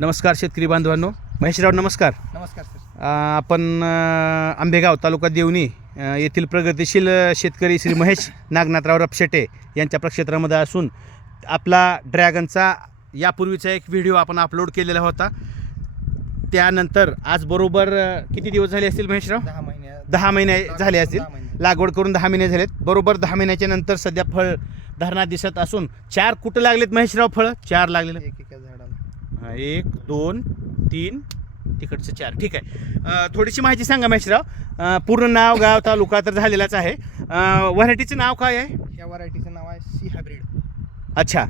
नमस्कार शेतकरी बांधवांनो. महेशराव नमस्कार. नमस्कार सर. आपण आंबेगाव तालुका देवणी येथील प्रगतिशील शेतकरी श्री महेश नागनाथराव रपशेटे यांच्या प्रक्षेत्रामध्ये असून आपला ड्रॅगनचा यापूर्वीचा एक व्हिडिओ आपण अपलोड केलेला होता. त्यानंतर आज बरोबर किती दिवस झाले असतील महेशराव? दहा महिने. दहा महिने झाले असतील. लागवड करून दहा महिने झालेत. बरोबर दहा महिन्याच्या नंतर सध्या फळ धरणा दिसत असून चार कुठं लागलेत महेशराव फळं? चार लागलेलं. एक दोन तीन तिकडचं चार. ठीक आहे. थोडीशी माहिती सांगा महेशराव पूर्ण नाव गाव तालुका तर झालेलाच आहे. व्हरायटीचं नाव काय आहे? ह्या व्हरायटीचं नाव आहे सी हायब्रिड. अच्छा.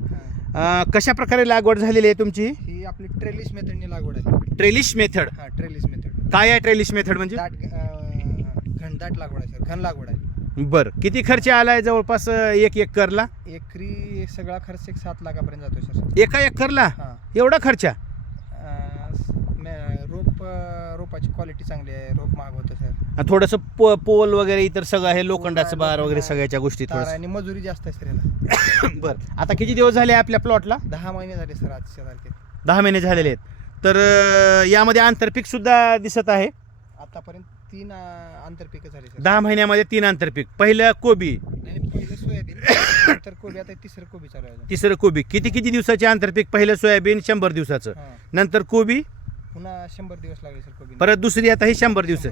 कशा प्रकारे लागवड झालेली आहे तुमची? ही आपली ट्रेलिस मेथडने लागवड आहे ट्रेलिश मेथड हा ट्रेलिस मेथड काय आहे ट्रेलिश मेथड म्हणजे? घनदाट लागवड आहे सर. घन लागवड आहे. बरं. किती खर्च आला आहे जवळपास एक एकरला? एकरी सगळा खर्च एक सात लाखापर्यंत जातो सर. एका एकरला? हां. एवढा खर्चा? अं, स- मे- रोप अं, रोपाची क्वालिटी चांगली आहे रोप महाग होतं सर थोडंसं पो पोल वगैरे इतर सगळं आहे लोखंडाचं बार वगैरे सगळ्याच्या गोष्टी तार थोडंसं. आणि मजुरी जास्त आहे सर याला. बरं. आता किती दिवस झाले आपल्या प्लॉटला दहा महिने झाले सर आजच्या तारखेत. दहा महिने झालेले आहेत. तर अं, यामध्ये आंतरपीक सुद्धा दिसत आहे? आतापर्यंत तीन आंतरपिकं झाली सर. दहा महिन्यामध्ये तीन आंतरपीक पहिलं कोबी. आणि पहिलं सोयाबीन. कोबी आता तिसरं कोबी चालू आहे अजून. तिसरं कोबी. किती किती दिवसाचे आंतरपीक पहिलं सोयाबीन शंभर दिवसाचं. हां. नंतर कोबी? पुन्हा शंभर दिवस लागले सर कोबी. परत दुसरी आता ही शंभर दिवस.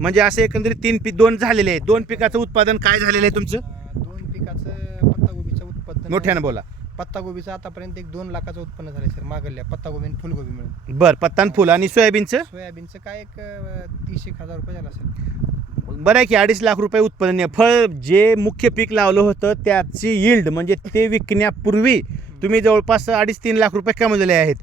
म्हणजे असे एकंदरीत तीन पीक दोन झालेले आहे दोन पिकाचं उत्पादन काय झालेलं आहे तुमचं? दोन पिकाचं पत्तागोबीचं उत्पादन मोठ्यानं बोला. पत्तागोबीचं आतापर्यंत एक दोन लाखाचं उत्पन्न झालंय सर मागल्या पत्तागोबी आणि फुलगोबी मिळून. बरं पत्तान फुल आणि सोयाबीनचं? सोयाबीनचं काय एक अं, तीस एक हजार रुपये झाला सर. बरं आहे की अडीच लाख रुपये उत्पादन आहे. फळ जे मुख्य पीक लावलं होतं त्याची यील्ड म्हणजे ते विकण्यापूर्वी तुम्ही जवळपास अडीच तीन लाख रुपये कमवलेले आहेत.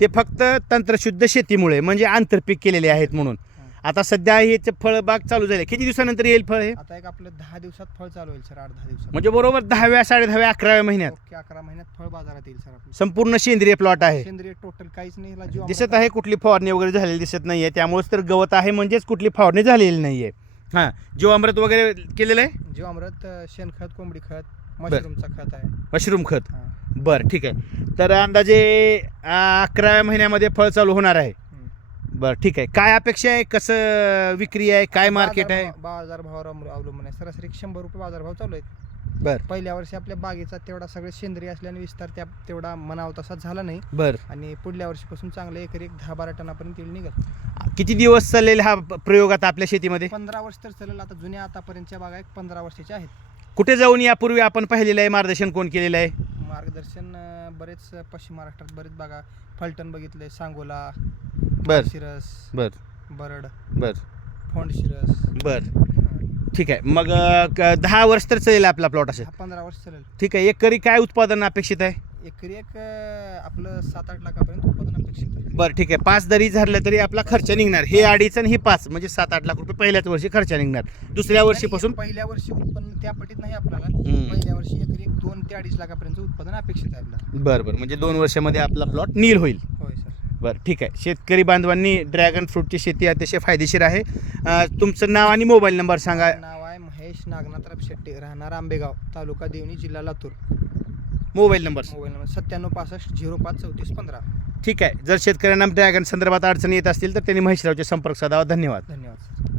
ते फक्त तंत्रशुद्ध शेतीमुळे म्हणजे आंतरपीक केलेले आहेत म्हणून. आता सध्या हेच फळबाग चालू झाले किती दिवसानंतर येईल फळ हे? आता एक आपलं दहा दिवसात फळ चालू होईल सर आठ दहा दिवसात. म्हणजे बरोबर दहाव्या साडे दहाव्या अकराव्या महिन्यात. ओके अकरा महिन्यात फळ बाजारात येईल सर आपलं. संपूर्ण सेंद्रिय प्लॉट आहे. सेंद्रिय टोटल काहीच नाही ह्याला दिसत आहे. कुठली फवारणी वगैरे झालेली दिसत नाहीये. त्यामुळेच तर गवत आहे म्हणजेच कुठली फवारणी झालेली नाहीये. हां जीवामृत वगैरे केलेलं आहे? जीव अमृत अं, शेणखत कोंबडी खत मशरूमचा खत आहे. मशरूम खत? हां. बरं ठीक आहे. तर अंदाजे अकराव्या महिन्यामध्ये फळ चालू होणार आहे. हम्म. बरं ठीक आहे. काय अपेक्षा आहे? कसं विक्री आहे? काय मार्केट आहे? बाजार- बाजारभावावर अवलंबून अवलंबून आहे. सरासरी एक शंभर रुपये बाजारभाव चालू आहेत. बरं. पहिल्या वर्षी आपल्या बागेचा तेवढा सगळे सेंद्रिय असल्याने विस्तार त्या तेवढा मनाव तसा झाला नाही. बरं. आणि पुढल्या वर्षीपासून चांगलं एकरी एक दहा बारा टनापर्यंत येईल निघत किती दिवस चाललेल हा प्रयोग आता आपल्या शेतीमध्ये? पंधरा वर्ष तर चालेल. आता जुन्या आतापर्यंतच्या बागा एक पंधरा वर्षाच्या आहेत. कुठे जाऊन यापूर्वी आपण पाहिलेलं आहे? मार्गदर्शन कोण केलेलं आहे? मार्गदर्शन अं, बरेच पश्चिम महाराष्ट्रात बरेच बागा फलटण बघितलंय सांगोला बर. शिरस बर. बरड बर. फोंड शिरस बर. ठीक आहे. मग अं, क- दहा वर्ष तर चालेल आपला प्लॉट असेल. हा पंधरा वर्ष चालेल. ठीक आहे. एकरी काय उत्पादन अपेक्षित आहे? एकरी एक अं, आपलं सात आठ लाखापर्यंत उत्पादन अपेक्षित आहे. बरं ठीक आहे. पाच जरी झालं तरी आपला खर्च निघणार. हे अडीच आणि हे पाच म्हणजे सात आठ लाख रुपये पहिल्याच वर्षी खर्च निघणार. दुसऱ्या वर्षीपासून? पहिल्या वर्षी उत्पन्न त्या पटीत नाही आपल्याला. हम्म. पहिल्या वर्षी एकरी एक दोन ते अडीच लाखापर्यंत उत्पादन अपेक्षित आहे आपल्याला बरं बरं. म्हणजे दोन वर्षामध्ये आपला प्लॉट नील होईल. होय सर. बरं ठीक आहे. शेतकरी बांधवांनी ड्रॅगन फ्रूटची शेती अतिशय फायदेशीर आहे. तुमचं नाव आणि मोबाईल नंबर सांगा. नाव आहे महेश नागनाथ शेट्टी राहणार आंबेगाव तालुका देवणी जिल्हा Latur. Mobile number mobile number सत्त्याण्णव पासष्ट झिरो पाच चौतीस पंधरा. ठीक आहे. जर शेतकऱ्यांना ड्रॅगन संदर्भात अडचणी येत असतील तर त्यांनी महेशरावचे संपर्क साधावा. धन्यवाद. धन्यवाद